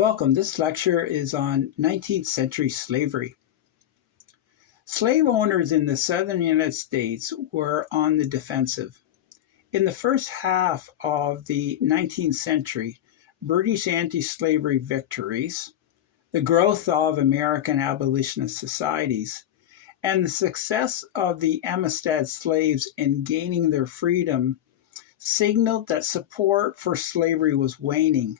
Welcome. This lecture is on 19th century slavery. Slave owners in the southern United States were on the defensive. In the first half of the 19th century, British anti-slavery victories, the growth of American abolitionist societies, and the success of the Amistad slaves in gaining their freedom signaled that support for slavery was waning.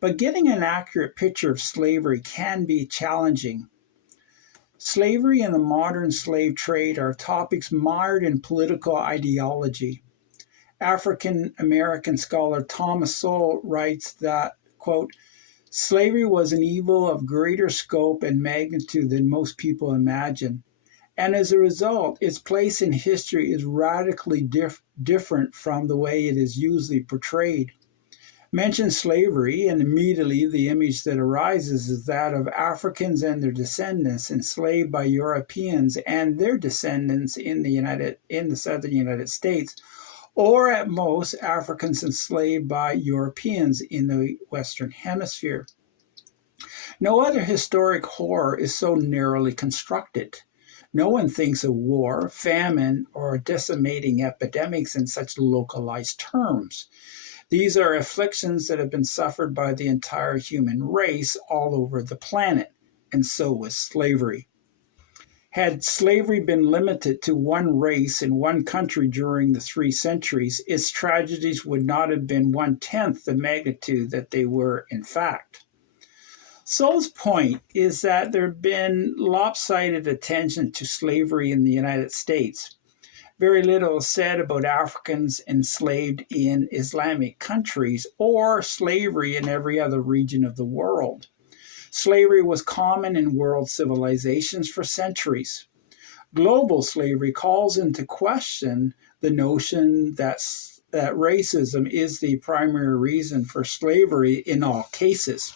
But getting an accurate picture of slavery can be challenging. Slavery and the modern slave trade are topics mired in political ideology. African American scholar Thomas Sowell writes that, quote, slavery was an evil of greater scope and magnitude than most people imagine. And as a result, its place in history is radically different from the way it is usually portrayed. Mention slavery, and immediately the image that arises is that of Africans and their descendants enslaved by Europeans and their descendants in the southern United States, or at most Africans enslaved by Europeans in the Western Hemisphere. No other historic horror is so narrowly constructed. No one thinks of war, famine, or decimating epidemics in such localized terms. These are afflictions that have been suffered by the entire human race all over the planet, and so was slavery. Had slavery been limited to one race in one country during the 3 centuries, its tragedies would not have been 1/10 the magnitude that they were in fact. Sowell's point is that there had been lopsided attention to slavery in the United States. Very little is said about Africans enslaved in Islamic countries or slavery in every other region of the world. Slavery was common in world civilizations for centuries. Global slavery calls into question the notion that racism is the primary reason for slavery in all cases.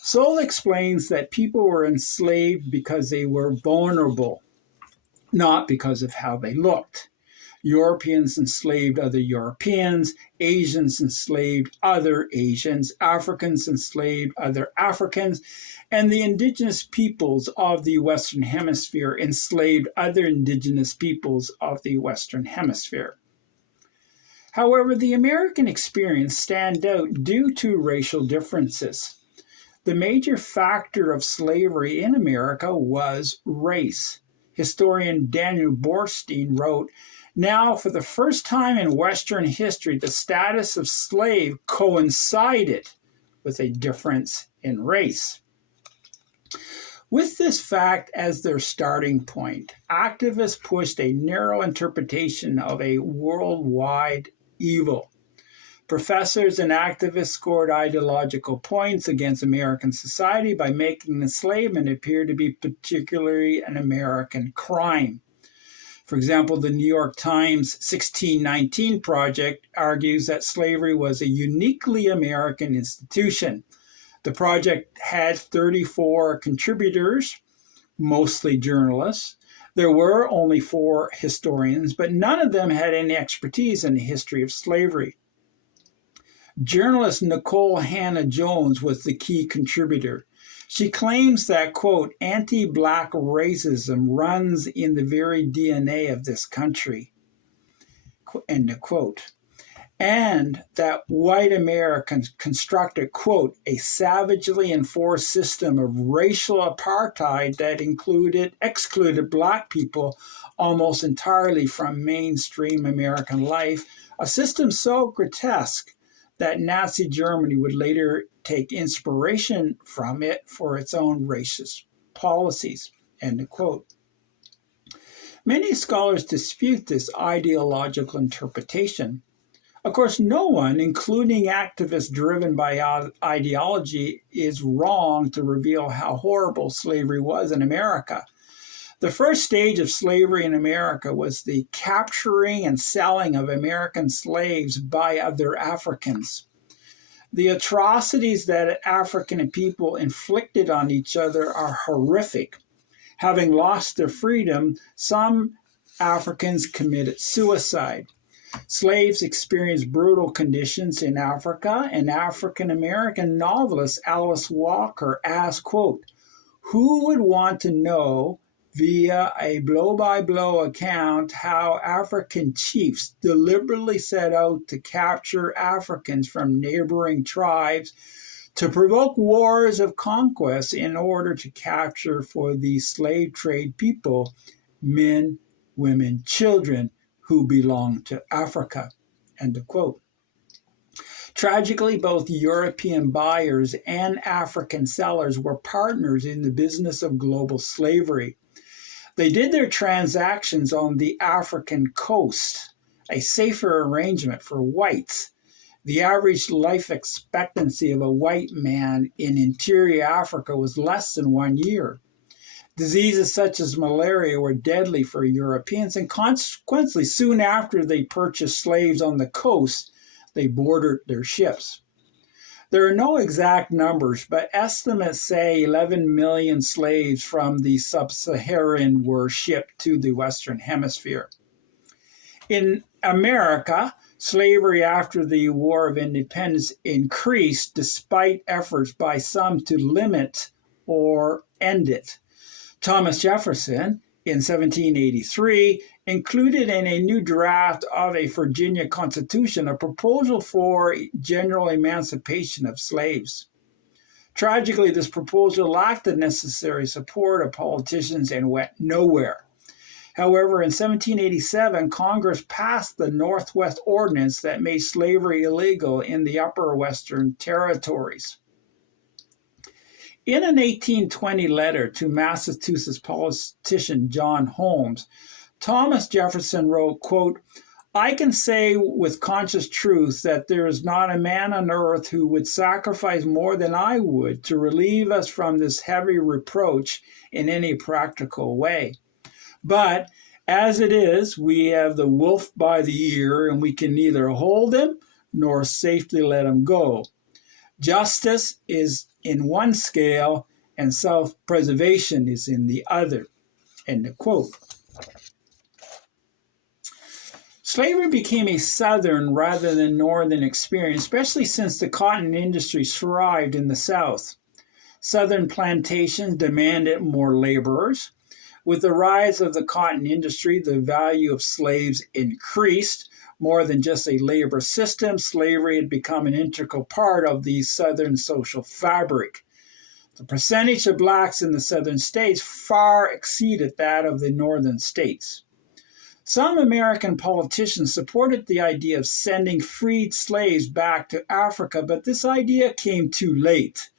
Sowell explains that people were enslaved because they were vulnerable, not because of how they looked. Europeans enslaved other Europeans, Asians enslaved other Asians, Africans enslaved other Africans, and the indigenous peoples of the Western Hemisphere enslaved other indigenous peoples of the Western Hemisphere. However, the American experience stands out due to racial differences. The major factor of slavery in America was race. Historian Daniel Borstein wrote, "Now, for the first time in Western history, the status of slave coincided with a difference in race." With this fact as their starting point, activists pushed a narrow interpretation of a worldwide evil. Professors and activists scored ideological points against American society by making enslavement appear to be particularly an American crime. For example, the New York Times 1619 Project argues that slavery was a uniquely American institution. The project had 34 contributors, mostly journalists. There were only 4 historians, but none of them had any expertise in the history of slavery. Journalist Nicole Hannah-Jones was the key contributor. She claims that, quote, anti-Black racism runs in the very DNA of this country, end of quote, and that white Americans constructed, quote, a savagely enforced system of racial apartheid that excluded Black people almost entirely from mainstream American life, a system so grotesque that Nazi Germany would later take inspiration from it for its own racist policies, end of quote. Many scholars dispute this ideological interpretation. Of course, no one, including activists driven by ideology, is wrong to reveal how horrible slavery was in America. The first stage of slavery in America was the capturing and selling of American slaves by other Africans. The atrocities that African people inflicted on each other are horrific. Having lost their freedom, some Africans committed suicide. Slaves experienced brutal conditions in Africa, and African American novelist Alice Walker asked, quote, "Who would want to know via a blow-by-blow account how African chiefs deliberately set out to capture Africans from neighboring tribes to provoke wars of conquest in order to capture for the slave trade people men, women, children who belong to Africa?" End of quote. Tragically, both European buyers and African sellers were partners in the business of global slavery. They did their transactions on the African coast, a safer arrangement for whites. The average life expectancy of a white man in interior Africa was less than 1 year. Diseases such as malaria were deadly for Europeans, and consequently, soon after they purchased slaves on the coast, they boarded their ships. There are no exact numbers, but estimates say 11 million slaves from the sub-Saharan were shipped to the Western Hemisphere. In America, slavery after the War of Independence increased despite efforts by some to limit or end it. Thomas Jefferson, in 1783, included in a new draft of a Virginia Constitution a proposal for general emancipation of slaves. Tragically, this proposal lacked the necessary support of politicians and went nowhere. However, in 1787, Congress passed the Northwest Ordinance that made slavery illegal in the upper Western territories. In an 1820 letter to Massachusetts politician John Holmes, Thomas Jefferson wrote, quote, "I can say with conscious truth that there is not a man on earth who would sacrifice more than I would to relieve us from this heavy reproach in any practical way. But as it is, we have the wolf by the ear, and we can neither hold him nor safely let him go. Justice is in one scale, and self-preservation is in the other." End of quote. Slavery became a southern rather than northern experience, especially since the cotton industry thrived in the South. Southern plantations demanded more laborers. With the rise of the cotton industry, the value of slaves increased. More than just a labor system, slavery had become an integral part of the Southern social fabric. The percentage of blacks in the Southern states far exceeded that of the Northern states. Some American politicians supported the idea of sending freed slaves back to Africa, but this idea came too late.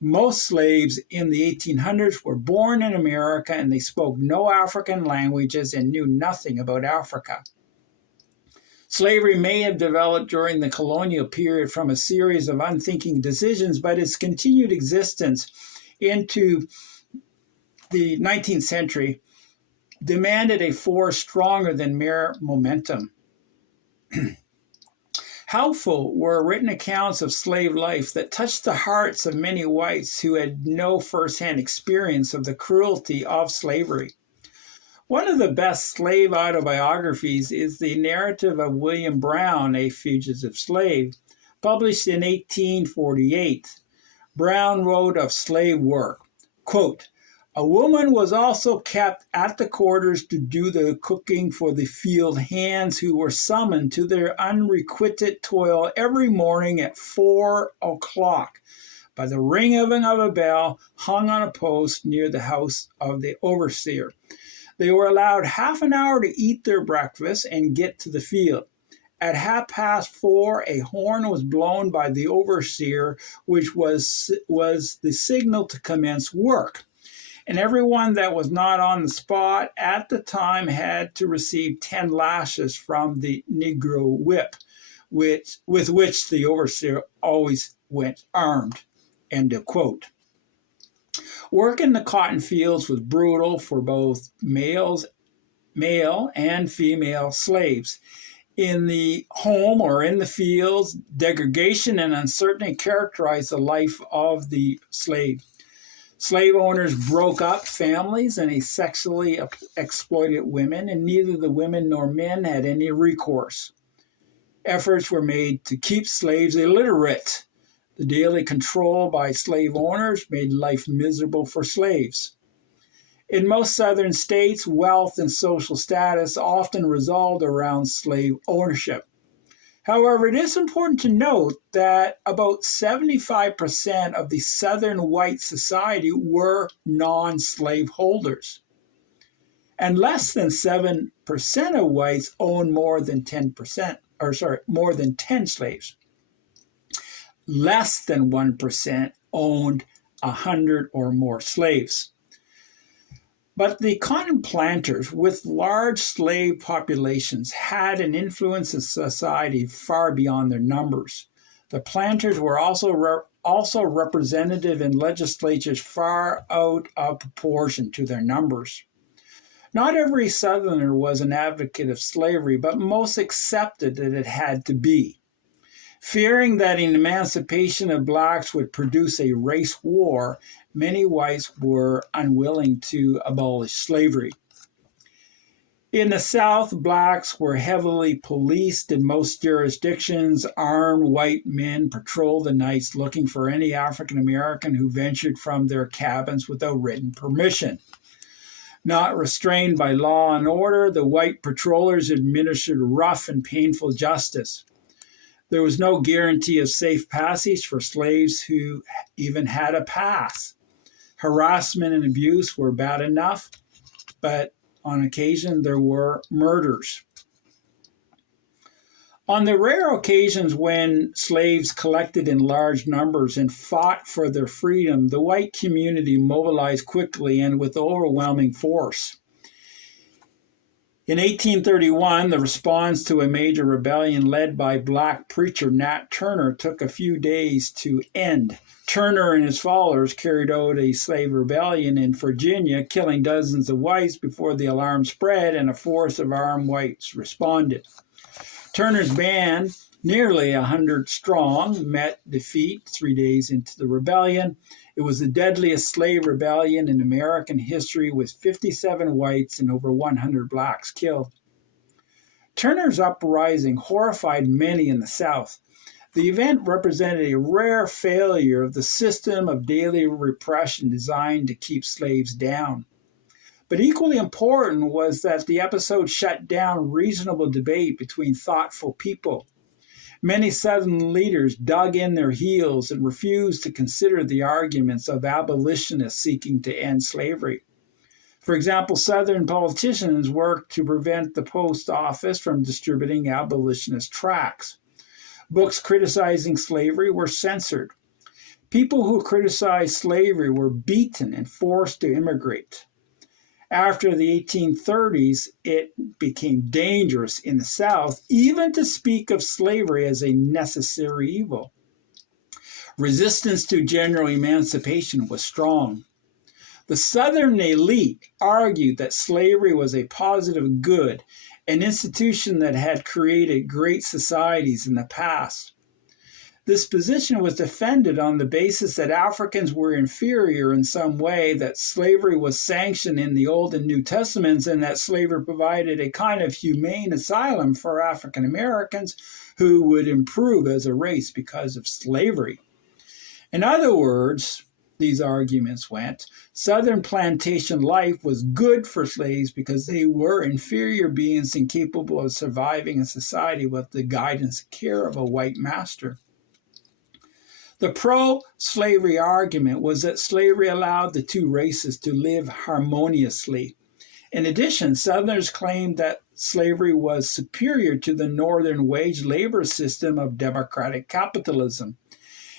Most slaves in the 1800s were born in America, and they spoke no African languages and knew nothing about Africa. Slavery may have developed during the colonial period from a series of unthinking decisions, but its continued existence into the 19th century demanded a force stronger than mere momentum. Helpful were written accounts of slave life that touched the hearts of many whites who had no firsthand experience of the cruelty of slavery. One of the best slave autobiographies is the narrative of William Brown, a fugitive slave, published in 1848. Brown wrote of slave work, quote, "A woman was also kept at the quarters to do the cooking for the field hands, who were summoned to their unrequited toil every morning at 4 o'clock by the ringing of a bell hung on a post near the house of the overseer. They were allowed half an hour to eat their breakfast and get to the field. At 4:30, a horn was blown by the overseer, which was the signal to commence work. And everyone that was not on the spot at the time had to receive 10 lashes from the Negro whip, with which the overseer always went armed." End of quote. Work in the cotton fields was brutal for both male and female slaves. In the home or in the fields, degradation and uncertainty characterized the life of the slave. Slave owners broke up families and they sexually exploited women, and neither the women nor men had any recourse. Efforts were made to keep slaves illiterate. The daily control by slave owners made life miserable for slaves. In most southern states, wealth and social status often revolved around slave ownership. However, it is important to note that about 75% of the southern white society were non-slave holders, and less than 7% of whites owned more than 10 slaves. Less than 1% owned 100 or more slaves. But the cotton planters with large slave populations had an influence in society far beyond their numbers. The planters were also representative in legislatures far out of proportion to their numbers. Not every Southerner was an advocate of slavery, but most accepted that it had to be. Fearing that an emancipation of blacks would produce a race war, many whites were unwilling to abolish slavery. In the South, blacks were heavily policed in most jurisdictions. Armed white men patrolled the nights looking for any African American who ventured from their cabins without written permission. Not restrained by law and order, the white patrollers administered rough and painful justice. There was no guarantee of safe passage for slaves who even had a pass. Harassment and abuse were bad enough, but on occasion there were murders. On the rare occasions when slaves collected in large numbers and fought for their freedom, the white community mobilized quickly and with overwhelming force. In 1831, the response to a major rebellion led by black preacher Nat Turner took a few days to end. Turner and his followers carried out a slave rebellion in Virginia, killing dozens of whites before the alarm spread and a force of armed whites responded. Turner's band, nearly 100 strong, met defeat 3 days into the rebellion. It was the deadliest slave rebellion in American history, with 57 whites and over 100 blacks killed. Turner's uprising horrified many in the South. The event represented a rare failure of the system of daily repression designed to keep slaves down. But equally important was that the episode shut down reasonable debate between thoughtful people. Many Southern leaders dug in their heels and refused to consider the arguments of abolitionists seeking to end slavery. For example, Southern politicians worked to prevent the post office from distributing abolitionist tracts. Books criticizing slavery were censored. People who criticized slavery were beaten and forced to immigrate. After the 1830s, it became dangerous in the South even to speak of slavery as a necessary evil. Resistance to general emancipation was strong. The Southern elite argued that slavery was a positive good, an institution that had created great societies in the past. This position was defended on the basis that Africans were inferior in some way, that slavery was sanctioned in the Old and New Testaments, and that slavery provided a kind of humane asylum for African Americans who would improve as a race because of slavery. In other words, these arguments went, Southern plantation life was good for slaves because they were inferior beings incapable of surviving in society with the guidance and care of a white master. The pro-slavery argument was that slavery allowed the two races to live harmoniously. In addition, Southerners claimed that slavery was superior to the Northern wage labor system of democratic capitalism.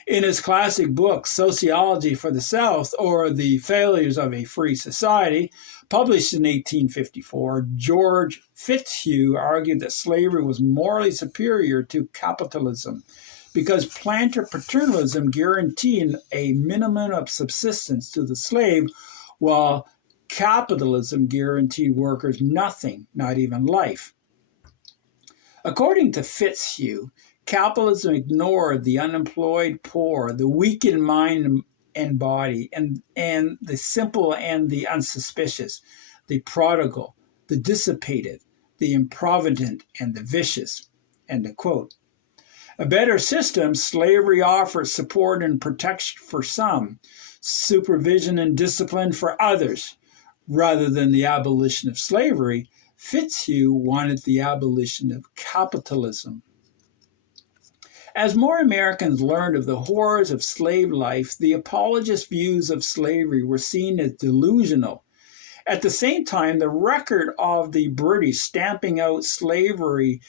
In his classic book, Sociology for the South, or The Failures of a Free Society, published in 1854, George Fitzhugh argued that slavery was morally superior to capitalism, because planter paternalism guaranteed a minimum of subsistence to the slave, while capitalism guaranteed workers nothing, not even life. According to Fitzhugh, capitalism ignored the unemployed poor, the weak in mind and body, and the simple and the unsuspicious, the prodigal, the dissipated, the improvident, and the vicious. End of quote. A better system, slavery offers support and protection for some, supervision and discipline for others. Rather than the abolition of slavery, Fitzhugh wanted the abolition of capitalism. As more Americans learned of the horrors of slave life, the apologist views of slavery were seen as delusional. At the same time, the record of the British stamping out slavery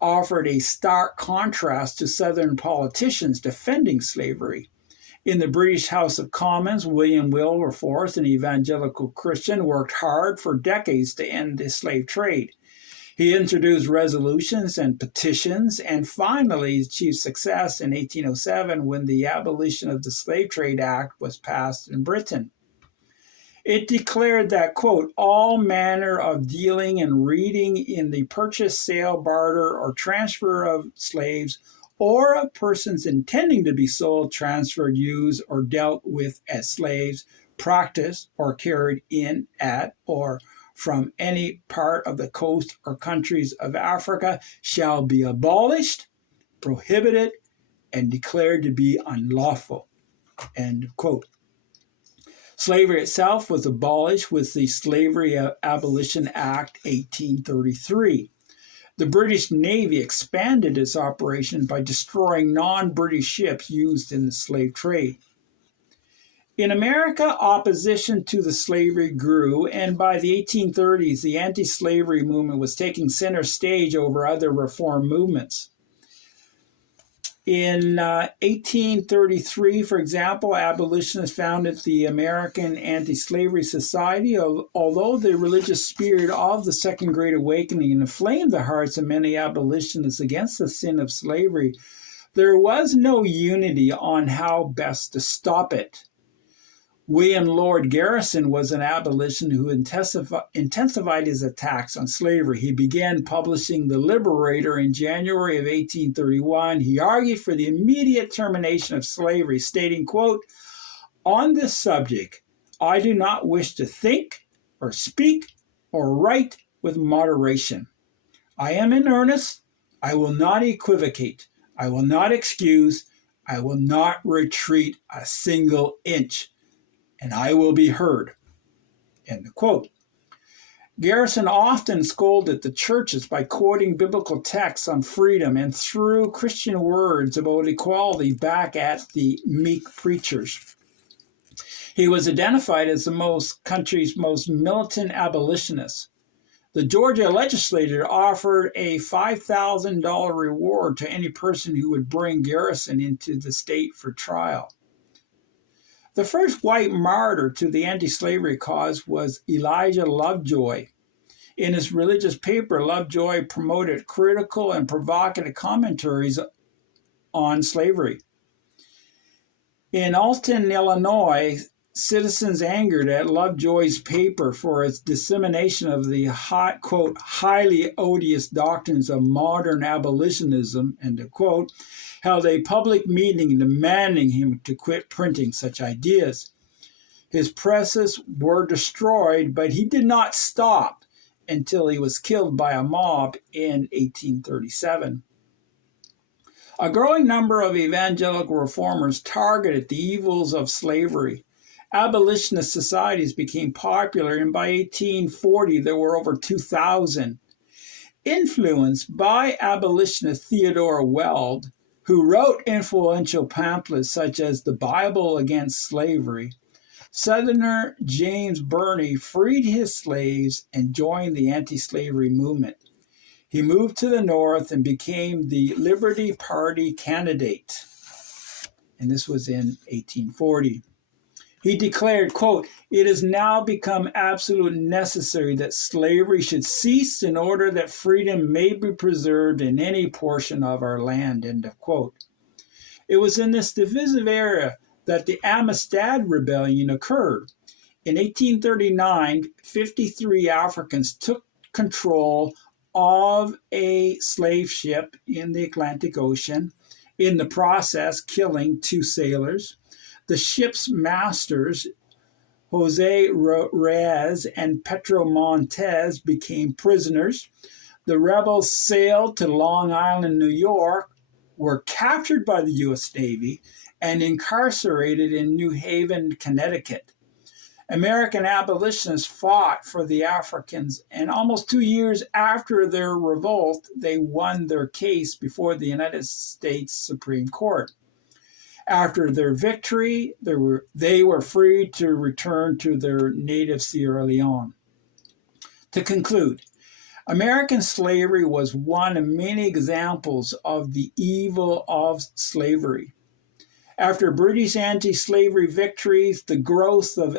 offered a stark contrast to Southern politicians defending slavery. In the British House of Commons, William Wilberforce, an evangelical Christian, worked hard for decades to end the slave trade. He introduced resolutions and petitions, and finally achieved success in 1807 when the Abolition of the Slave Trade Act was passed in Britain. It declared that, quote, all manner of dealing and reading in the purchase, sale, barter, or transfer of slaves, or of persons intending to be sold, transferred, used, or dealt with as slaves, practiced or carried in, at, or from any part of the coast or countries of Africa shall be abolished, prohibited, and declared to be unlawful. End of quote. Slavery itself was abolished with the Slavery Abolition Act 1833. The British Navy expanded its operation by destroying non-British ships used in the slave trade. In America, opposition to the slavery grew, and by the 1830s, the anti-slavery movement was taking center stage over other reform movements. In 1833, for example, abolitionists founded the American Anti-Slavery Society. Although the religious spirit of the Second Great Awakening inflamed the hearts of many abolitionists against the sin of slavery, there was no unity on how best to stop it. William Lord Garrison was an abolitionist who intensified his attacks on slavery. He began publishing The Liberator in January of 1831. He argued for the immediate termination of slavery, stating, quote, on this subject, I do not wish to think or speak or write with moderation. I am in earnest. I will not equivocate. I will not excuse. I will not retreat a single inch. And I will be heard. End of quote. Garrison often scolded the churches by quoting biblical texts on freedom and threw Christian words about equality back at the meek preachers. He was identified as the country's most militant abolitionist. The Georgia legislature offered a $5,000 reward to any person who would bring Garrison into the state for trial. The first white martyr to the anti-slavery cause was Elijah Lovejoy. In his religious paper, Lovejoy promoted critical and provocative commentaries on slavery. In Alton, Illinois, citizens angered at Lovejoy's paper for its dissemination of the quote, highly odious doctrines of modern abolitionism, end of quote, held a public meeting demanding him to quit printing such ideas. His presses were destroyed, but he did not stop until he was killed by a mob in 1837. A growing number of evangelical reformers targeted the evils of slavery. Abolitionist societies became popular, and by 1840 there were over 2,000. Influenced by abolitionist Theodore Weld, who wrote influential pamphlets such as The Bible Against Slavery, Southerner James Birney freed his slaves and joined the anti-slavery movement. He moved to the North and became the Liberty Party candidate, and this was in 1840. He declared, quote, it has now become absolutely necessary that slavery should cease in order that freedom may be preserved in any portion of our land, end of quote. It was in this divisive era that the Amistad rebellion occurred. In 1839, 53 Africans took control of a slave ship in the Atlantic Ocean, in the process killing 2 sailors. The ship's masters, Jose Reyes and Pedro Montez, became prisoners. The rebels sailed to Long Island, New York, were captured by the U.S. Navy, and incarcerated in New Haven, Connecticut. American abolitionists fought for the Africans, and almost 2 years after their revolt, they won their case before the United States Supreme Court. After their victory, they were free to return to their native Sierra Leone. To conclude, American slavery was one of many examples of the evil of slavery. After British anti-slavery victories, the growth of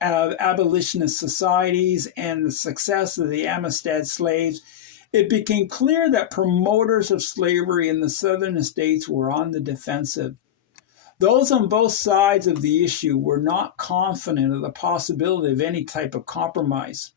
abolitionist societies, and the success of the Amistad slaves, it became clear that promoters of slavery in the southern states were on the defensive. Those on both sides of the issue were not confident of the possibility of any type of compromise.